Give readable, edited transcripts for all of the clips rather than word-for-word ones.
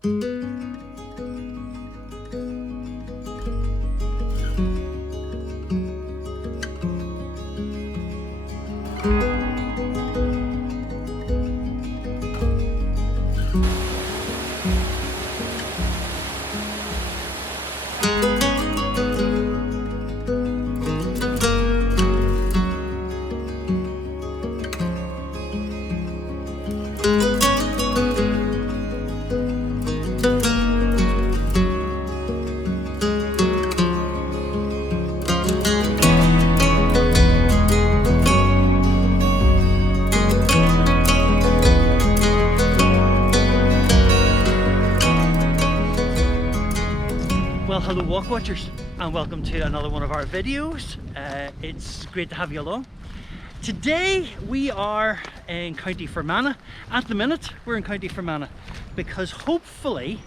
Well, hello Walkwatchers, and welcome to another one of our videos. It's great to have you along. Today we are in County Fermanagh. At the minute we're in County Fermanagh because hopefully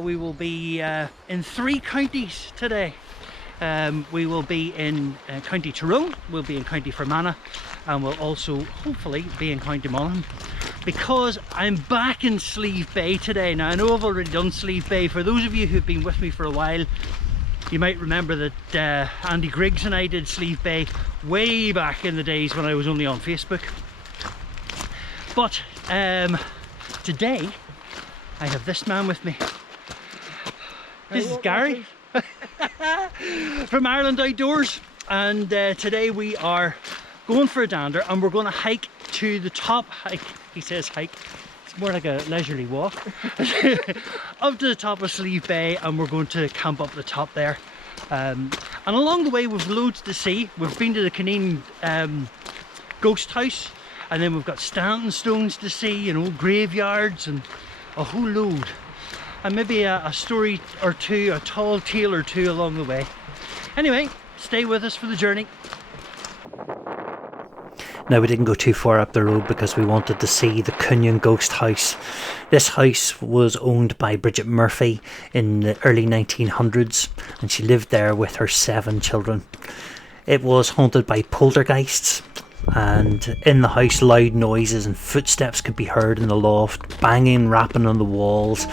we will be in 3 counties today. We will be in County Tyrone, we'll be in County Fermanagh, and we'll also hopefully be in County Monaghan, because I'm back in Slieve Beagh today. Now I know I've already done Slieve Beagh. For those of you who've been with me for a while, you might remember that Andy Griggs and I did Slieve Beagh way back in the days when I was only on Facebook. But today I have this man with me. This is Gary from Ireland Outdoors, and today we are going for a dander, and we're going to hike to the top. He says hike, it's more like a leisurely walk up to the top of Slieve Beagh, and we're going to camp up the top there. And along the way we've loads to see. We've been to the Cooneen ghost house, and then we've got standing stones to see, you know, graveyards and a whole load, and maybe a story or two, a tall tale or two along the way. Anyway, stay with us for the journey. Now, we didn't go too far up the road because we wanted to see the Cooneen ghost house. This house was owned by Bridget Murphy in the early 1900s, and she lived there with her 7 children. It was haunted by poltergeists, and in the house loud noises and footsteps could be heard in the loft, banging, rapping on the walls,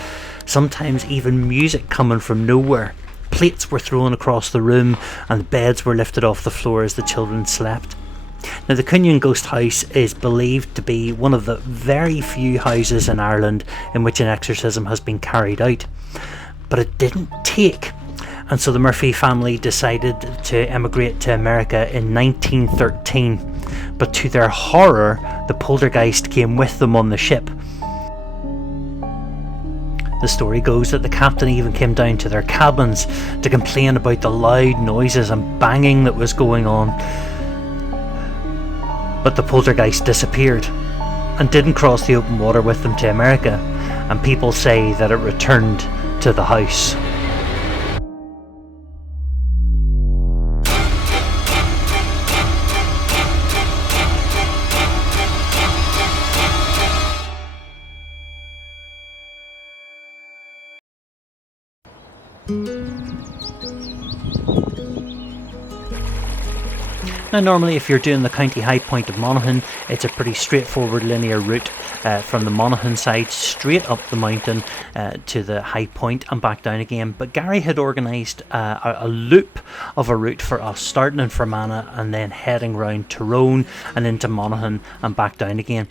sometimes even music coming from nowhere. Plates were thrown across the room and beds were lifted off the floor as the children slept. Now, the Cooneen ghost house is believed to be one of the very few houses in Ireland in which an exorcism has been carried out, but it didn't take, and so the Murphy family decided to emigrate to America in 1913, but to their horror the poltergeist came with them on the ship. The story goes that the captain even came down to their cabins to complain about the loud noises and banging that was going on. But the poltergeist disappeared and didn't cross the open water with them to America, and people say that it returned to the house. Now, normally if you're doing the county high point of Monaghan, it's a pretty straightforward linear route from the Monaghan side straight up the mountain to the high point and back down again. But Gary had organised a loop of a route for us, starting in Fermanagh and then heading round Tyrone and into Monaghan and back down again.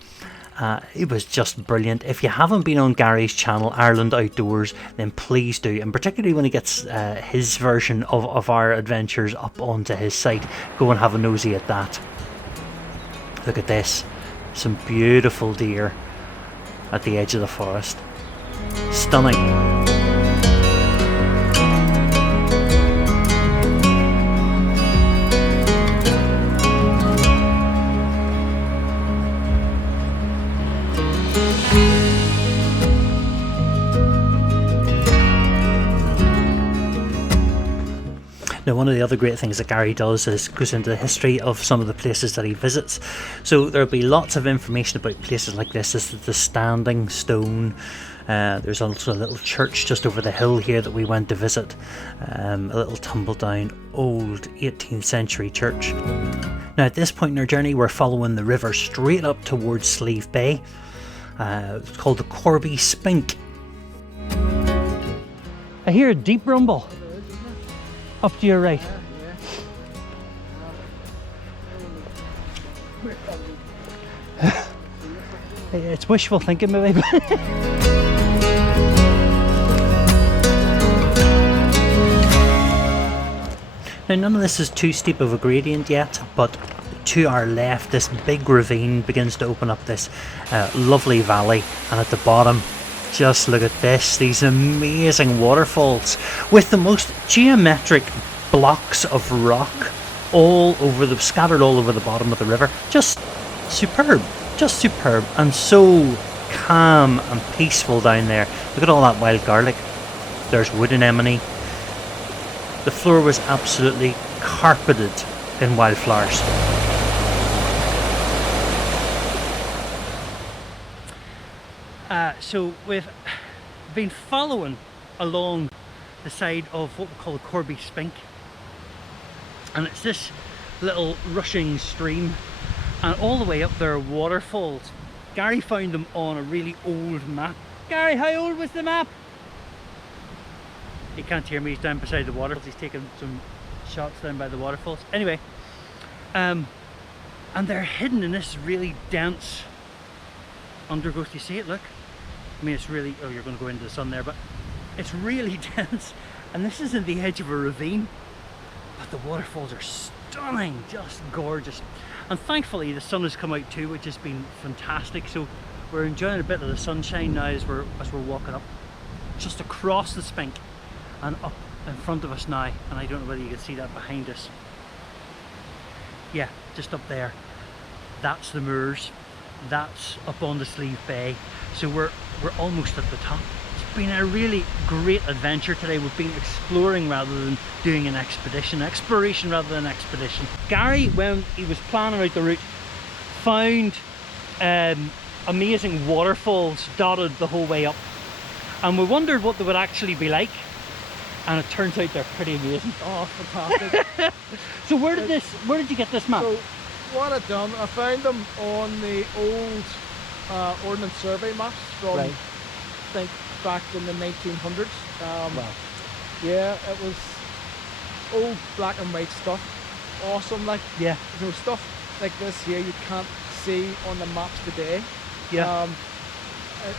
It was just brilliant. If you haven't been on Gary's channel, Ireland Outdoors, then please do, and particularly when he gets his version of our adventures up onto his site, go and have a nosy at that. Look at this, some beautiful deer at the edge of the forest. Stunning. Now, one of the other great things that Gary does is goes into the history of some of the places that he visits. So there'll be lots of information about places like this. This is the Standing Stone. There's also a little church just over the hill here that we went to visit. A little tumble down old 18th century church. Now, at this point in our journey, we're following the river straight up towards Slieve Beagh. It's called the Corby Spink. I hear a deep rumble. Up to your right. It's wishful thinking, maybe. Now, none of this is too steep of a gradient yet, but to our left, this big ravine begins to open up this lovely valley, and at the bottom, just look at this, these amazing waterfalls with the most geometric blocks of rock scattered all over the bottom of the river. Just superb, and so calm and peaceful down there. Look at all that wild garlic. There's wood anemone. The floor was absolutely carpeted in wildflowers. So we've been following along the side of what we call Corby Spink, and it's this little rushing stream, and all the way up there are waterfalls. Gary found them on a really old map. Gary, how old was the map? He can't hear me, he's down beside the waterfalls. He's taking some shots down by the waterfalls. Anyway, and they're hidden in this really dense undergrowth. You see it, look? I mean, it's really, oh, you're going to go into the sun there, but it's really dense. And this is in the edge of a ravine, but the waterfalls are stunning, just gorgeous. And thankfully the sun has come out too, which has been fantastic. So we're enjoying a bit of the sunshine now as we're walking up just across the Spink and up in front of us now. And I don't know whether you can see that behind us. Yeah, just up there. That's the moors. That's up on the Slieve Beagh. So we're almost at the top. It's been a really great adventure today. We've been exploring rather than doing an expedition. Exploration rather than expedition. Gary, when he was planning out the route, found amazing waterfalls dotted the whole way up. And we wondered what they would actually be like. And it turns out they're pretty amazing. Oh, fantastic. So where did you get this map? So what I've done, I found them on the old Ordnance Survey maps from, right. I think, back in the 1900s. Wow. Yeah, it was old black and white stuff. Awesome, like, yeah. You know, stuff like this here you can't see on the maps today. Yeah.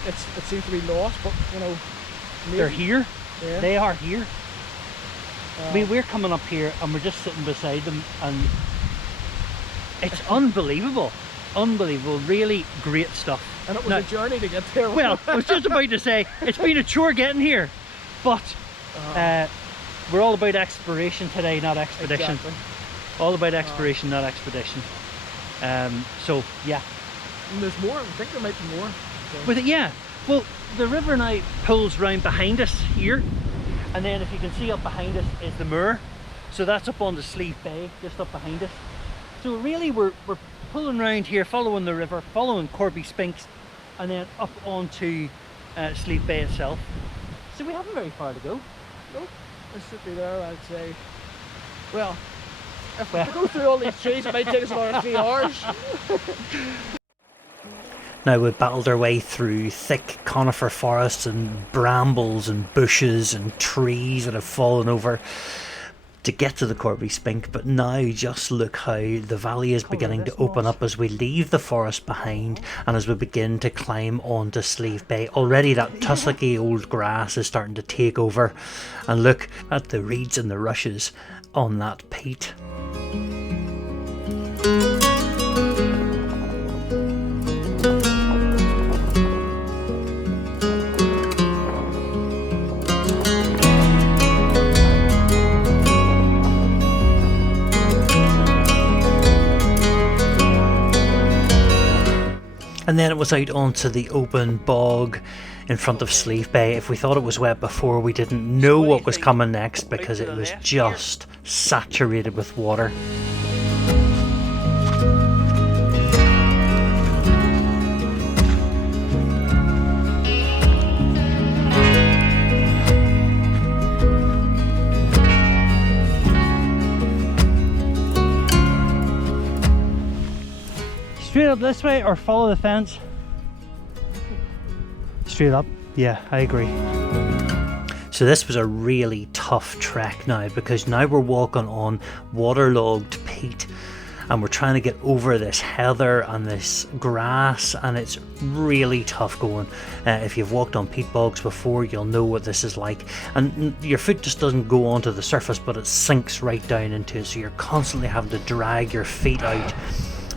It seems to be lost, but you know, maybe. They're here. Yeah. They are here. I mean, we're coming up here and we're just sitting beside them, and it's unbelievable. Unbelievable, really great stuff. And it was a journey to get there. Well, I was just about to say, it's been a chore getting here, but we're all about exploration today, not expedition. Exactly. All about exploration, not expedition. So, yeah. And there's more, I think there might be more. So. With it, yeah. Well, the river now pulls round behind us here, and then if you can see up behind us is the moor. So that's up on the Slieve Beagh, just up behind us. So really we're pulling around here, following the river, following Corby Spinks, and then up onto Slieve Beagh itself. So we haven't very far to go. Nope, it should be there, I'd say. Well, if we go through all these trees, it might take us another 3 hours. Now we've battled our way through thick conifer forests and brambles and bushes and trees that have fallen over to get to the Corby Spink, but now just look how the valley is beginning to open up as we leave the forest behind and as we begin to climb onto Slieve Beagh. Already that tussocky old grass is starting to take over, and look at the reeds and the rushes on that peat. And then it was out onto the open bog in front of Slieve Beagh. If we thought it was wet before, we didn't know what was coming next because it was just saturated with water. Straight up this way or follow the fence? Straight up, yeah, I agree. So this was a really tough trek now, because now we're walking on waterlogged peat and we're trying to get over this heather and this grass, and it's really tough going. If you've walked on peat bogs before, you'll know what this is like, and your foot just doesn't go onto the surface, but it sinks right down into it, so you're constantly having to drag your feet out,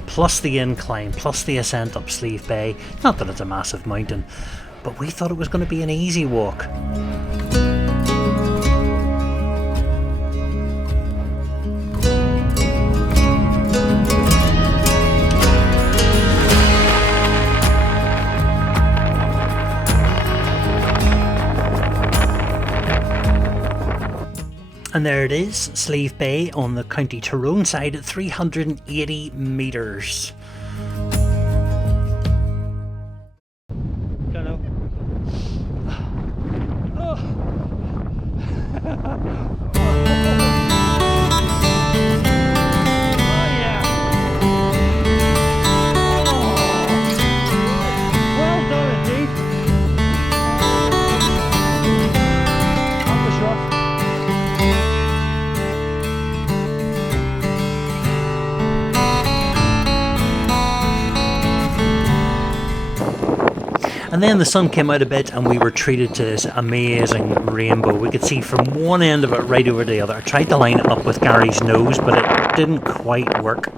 plus the incline, plus the ascent up Slieve Beagh. Not that it's a massive mountain, but we thought it was going to be an easy walk. And there it is, Slieve Beagh on the County Tyrone side at 380 metres. Don't know. And then the sun came out a bit and we were treated to this amazing rainbow. We could see from one end of it right over to the other. I tried to line it up with Gary's nose, but it didn't quite work.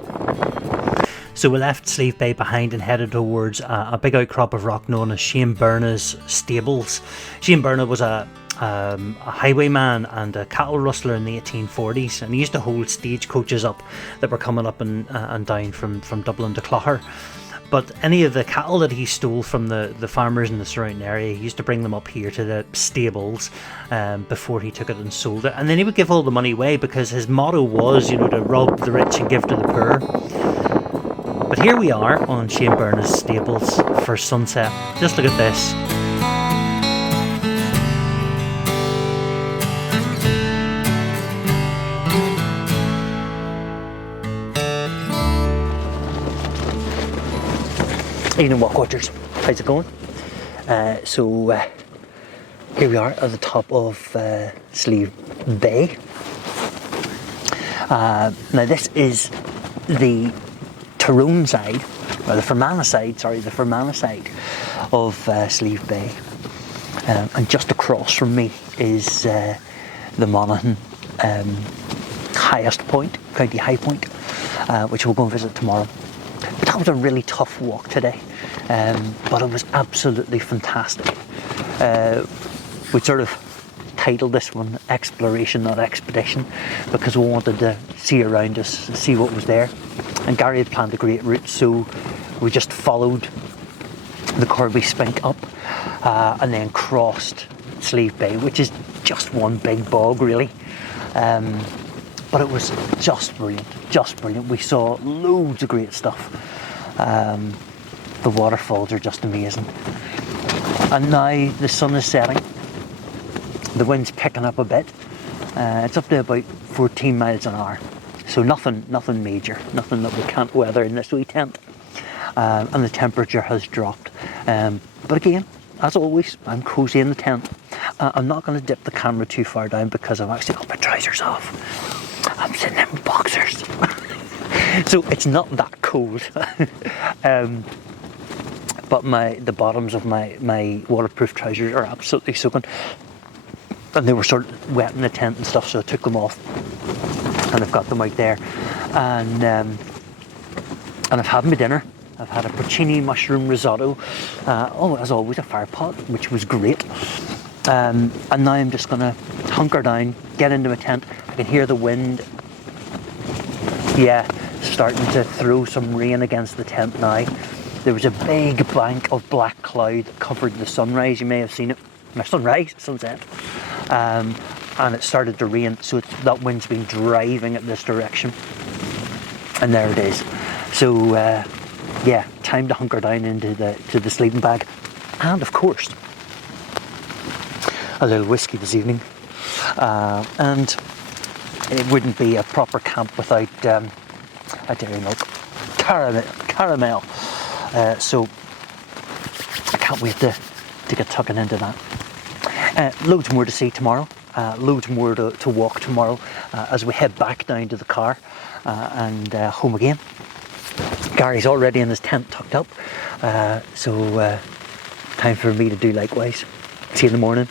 So we left Slieve Beagh behind and headed towards a big outcrop of rock known as Shane Byrne's stables. Shane Byrne was a highwayman and a cattle rustler in the 1840s, and he used to hold stagecoaches up that were coming up and down from Dublin to Clogher. But any of the cattle that he stole from the farmers in the surrounding area, he used to bring them up here to the stables before he took it and sold it. And then he would give all the money away, because his motto was, to rob the rich and give to the poor. But here we are on Shane Byrne's stables for sunset. Just look at this. Evening, Walkwatchers. How's it going? So here we are at the top of Slieve Beagh. Now this is the Tyrone side, or the Fermanagh side of Slieve Beagh. And just across from me is the Monaghan highest point, county high point, which we'll go and visit tomorrow. But that was a really tough walk today, but it was absolutely fantastic. We sort of titled this one Exploration, not Expedition, because we wanted to see around us, see what was there. And Gary had planned a great route, so we just followed the Corby Spink up and then crossed Slieve Beagh, which is just one big bog really. But it was just brilliant. We saw loads of great stuff. The waterfalls are just amazing. And now the sun is setting. The wind's picking up a bit. It's up to about 14 miles an hour. So nothing major, nothing that we can't weather in this wee tent. And the temperature has dropped. But again, as always, I'm cosy in the tent. I'm not going to dip the camera too far down because I've actually got my trousers off. I'm sitting in boxers. So it's not that cold. But the bottoms of my waterproof trousers are absolutely soaking. And they were sort of wet in the tent and stuff, so I took them off. And I've got them out there. And I've had my dinner. I've had a porcini mushroom risotto. As always, a fire pot, which was great. And now I'm just going to hunker down, get into my tent. I can hear the wind, starting to throw some rain against the tent now. There was a big bank of black cloud that covered the sunrise. You may have seen it. Sunset. And it started to rain, so that wind's been driving it this direction. And there it is. So, time to hunker down into the sleeping bag. And of course, a little whiskey this evening. And it wouldn't be a proper camp without a dairy milk caramel. So I can't wait to get tucking into that. Loads more to see tomorrow. Loads more to walk tomorrow as we head back down to the car and home again. Gary's already in his tent tucked up, so time for me to do likewise. See you in the morning.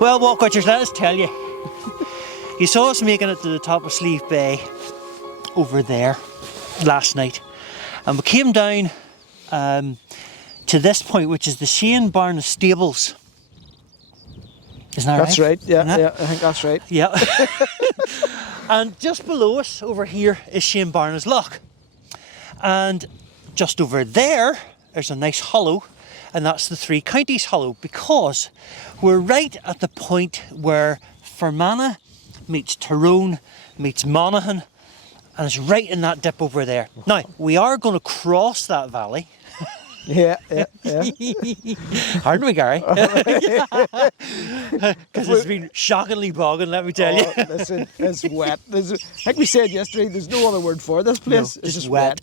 Well, Walkwatchers, let us tell you. You saw us making it to the top of Slieve Beagh over there last night, and we came down to this point, which is the Shane Barn Stables. Isn't that right? That's right, yeah, I think that's right. Yeah. And just below us over here is Shane Barnes Loch. And just over there, there's a nice hollow, and that's the Three Counties Hollow, because we're right at the point where Fermanagh meets Tyrone meets Monaghan, and it's right in that dip over there. Now, we are going to cross that valley. Yeah. Aren't we, Gary? Because it's been shockingly bogging, let me tell you. Listen, it's wet. Like we said yesterday, there's no other word for this place. No, it's just wet.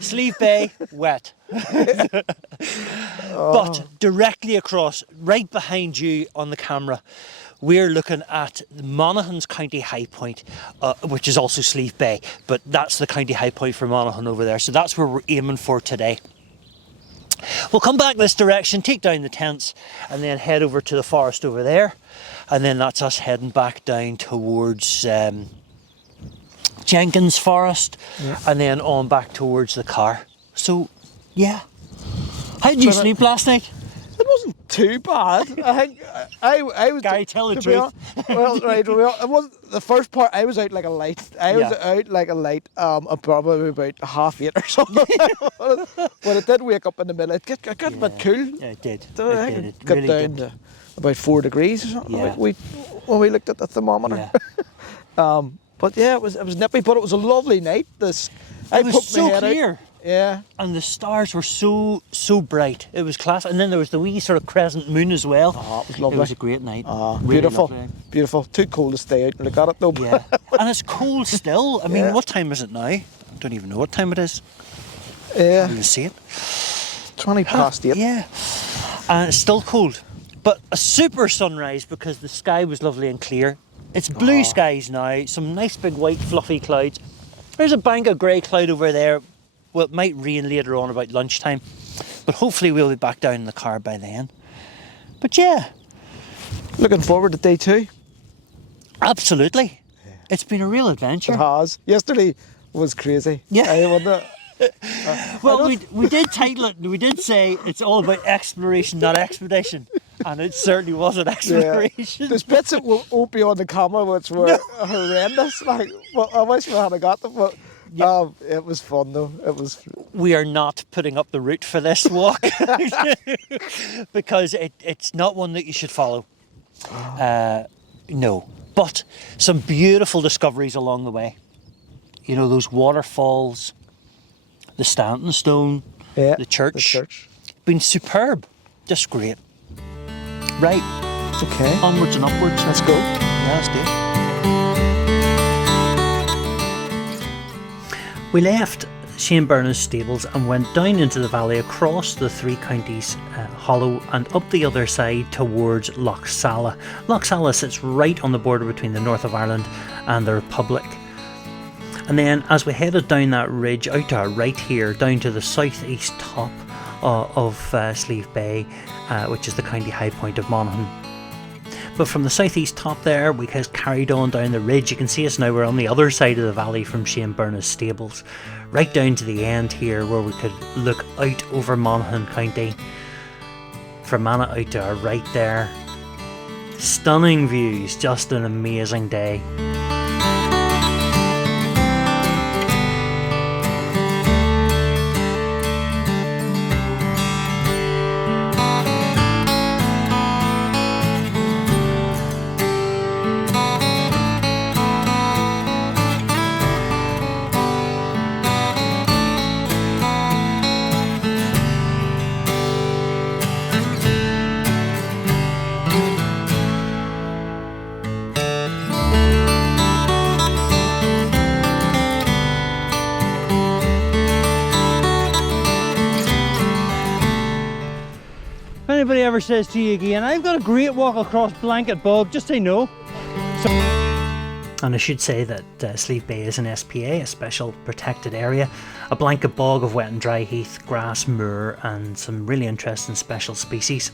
Slieve Beagh, wet. But directly across, right behind you on the camera, we're looking at Monaghan's county high point, which is also Slieve Beagh, but that's the county high point for Monaghan over there. So that's where we're aiming for today. We'll come back this direction, take down the tents, and then head over to the forest over there. And then that's us heading back down towards Jenkins Forest, and then on back towards the car. So, yeah. How did you sleep last night? It wasn't too bad. I think I was. Gary, tell the truth. Well, right. Well, it wasn't the first part. I was out like a light. I was out like a light. Probably about 8:30 or something. But it did wake up in the middle. It got a bit cool. Yeah, it did. It got really down to about 4 degrees or something. Yeah. When we looked at the thermometer. Yeah. But yeah, it was nippy. But it was a lovely night. It was so clear. Out. Yeah. And the stars were so bright. It was class. And then there was the wee sort of crescent moon as well. Oh, it was lovely. It was a great night. Oh, really beautiful. Lovely. Beautiful. Too cold to stay out and look at it though. Yeah. And it's cold still. I mean, what time is it now? I don't even know what time it is. Yeah. I can't even see it. 20 past 8. Yeah. And it's still cold. But a super sunrise because the sky was lovely and clear. It's blue skies now. Some nice big white fluffy clouds. There's a bank of grey cloud over there. Well, it might rain later on about lunchtime, but hopefully we'll be back down in the car by then. But yeah. Looking forward to day 2. Absolutely. Yeah. It's been a real adventure. It has. Yesterday was crazy. Yeah. Well, we did title it, we did say it's all about exploration, not expedition. And it certainly was an exploration. Yeah. There's bits that won't be on the camera which were horrendous. Like, well, I wish we had got them, but It was fun though. It was. We are not putting up the route for this walk because it's not one that you should follow. No, but some beautiful discoveries along the way. You know, those waterfalls, the Stanton Stone, the church. The church. Been superb. Just great. Right. Okay. Onwards and upwards. Let's go. Yeah, let's do it. We left Shane Byrne's stables and went down into the valley across the Three Counties Hollow and up the other side towards Loch Sala. Loch Sala sits right on the border between the north of Ireland and the Republic. And then as we headed down that ridge out to our right here, down to the southeast top of Slieve Beagh, which is the county high point of Monaghan. But from the southeast top there, we just carried on down the ridge. You can see us now, we're on the other side of the valley from Shane Byrne's stables. Right down to the end here where we could look out over Monaghan County. Fermanagh out to our right there. Stunning views, just an amazing day. If anybody ever says to you again, I've got a great walk across Blanket Bog, just say no. And I should say that Slieve Beagh is an SPA, a special protected area, a blanket bog of wet and dry heath, grass, moor and some really interesting special species.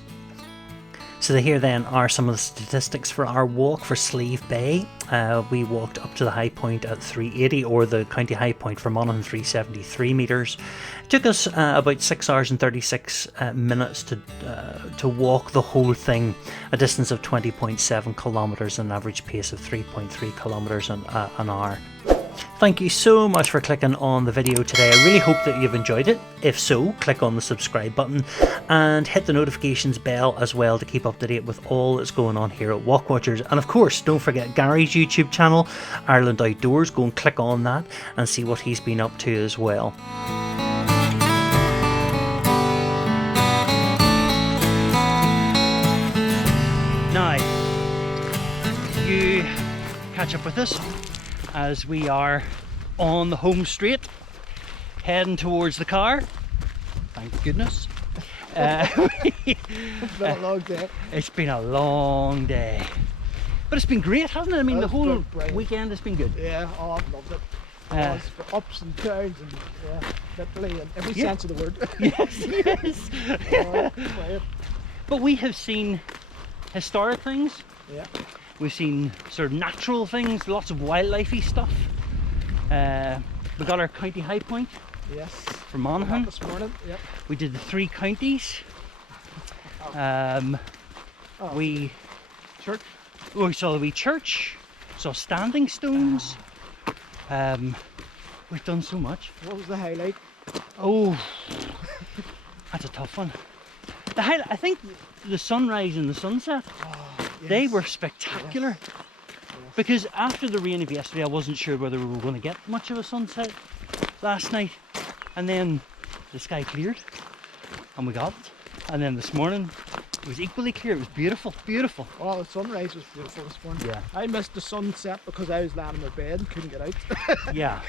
So here then are some of the statistics for our walk for Slieve Beagh. We walked up to the high point at 380, or the county high point for Monaghan, 373 metres. It took us about 6 hours and 36 minutes to walk the whole thing, a distance of 20.7 kilometres, an average pace of 3.3 kilometres an hour. Thank you so much for clicking on the video today. I really hope that you've enjoyed it. If so, click on the subscribe button and hit the notifications bell as well to keep up to date with all that's going on here at Walkwatchers. And of course, don't forget Gary's YouTube channel, Ireland Outdoors. Go and click on that and see what he's been up to as well. Now, you catch up with us as we are on the home straight, heading towards the car. Thank goodness. It's been a long day. It's been a long day. But it's been great, hasn't it? I mean, the whole brilliant. Weekend has been good. Yeah, I've loved it. For ups and downs and literally in every sense of the word. Yes, yes. But we have seen historic things. Yeah. We've seen sort of natural things, lots of wildlifey stuff. We got our county high point. Yes. For Monaghan. This morning. Yep. We did the Three Counties. We saw the wee church. Saw standing stones. We've done so much. What was the highlight? Oh, that's a tough one. The highlight, I think, the sunrise and the sunset. Yes. They were spectacular. Yes. Because after the rain of yesterday, I wasn't sure whether we were going to get much of a sunset last night. And then the sky cleared and we got it. And then this morning it was equally clear. It was beautiful, beautiful. Oh, the sunrise was beautiful this morning. Yeah. I missed the sunset because I was lying in my bed and couldn't get out. Yeah.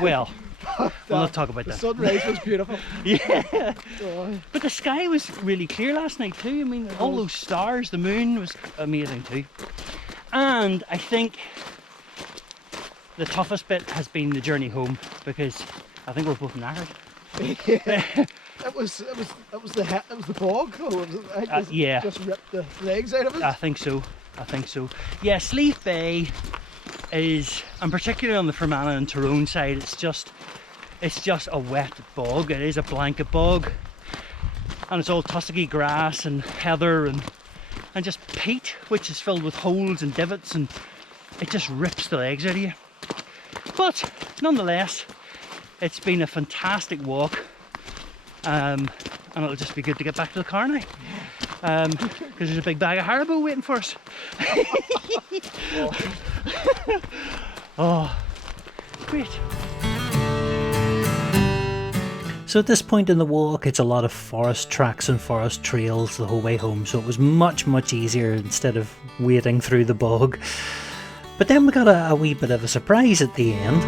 Well, we'll not talk about the that. The sunrise was beautiful. Yeah. Oh. But the sky was really clear last night too. I mean, all those stars, the moon was amazing too. And I think the toughest bit has been the journey home, because I think we're both knackered. Yeah. It was the bog. Yeah. Just ripped the legs out of it. I think so. Yeah, Slieve Beagh is, and particularly on the Fermanagh and Tyrone side, it's just a wet bog. It is a blanket bog, and it's all tussocky grass and heather and just peat, which is filled with holes and divots, and it just rips the legs out of you. But nonetheless, it's been a fantastic walk, and it'll just be good to get back to the car now, because there's a big bag of Haribo waiting for us. Oh, great. So at this point in the walk, it's a lot of forest tracks and forest trails the whole way home, so it was much easier instead of wading through the bog. But then we got a wee bit of a surprise at the end.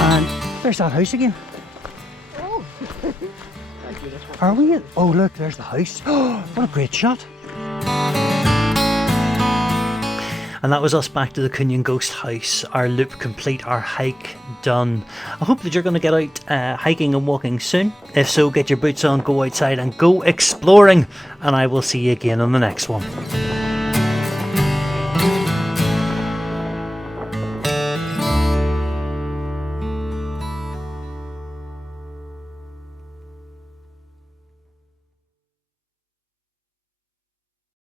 And there's that house again. Oh. Are we? Oh look, there's the house. What a great shot. And that was us back to the Cooneen Ghost House, our loop complete, our hike done. I hope that you're going to get out hiking and walking soon. If so, get your boots on, go outside and go exploring. And I will see you again on the next one.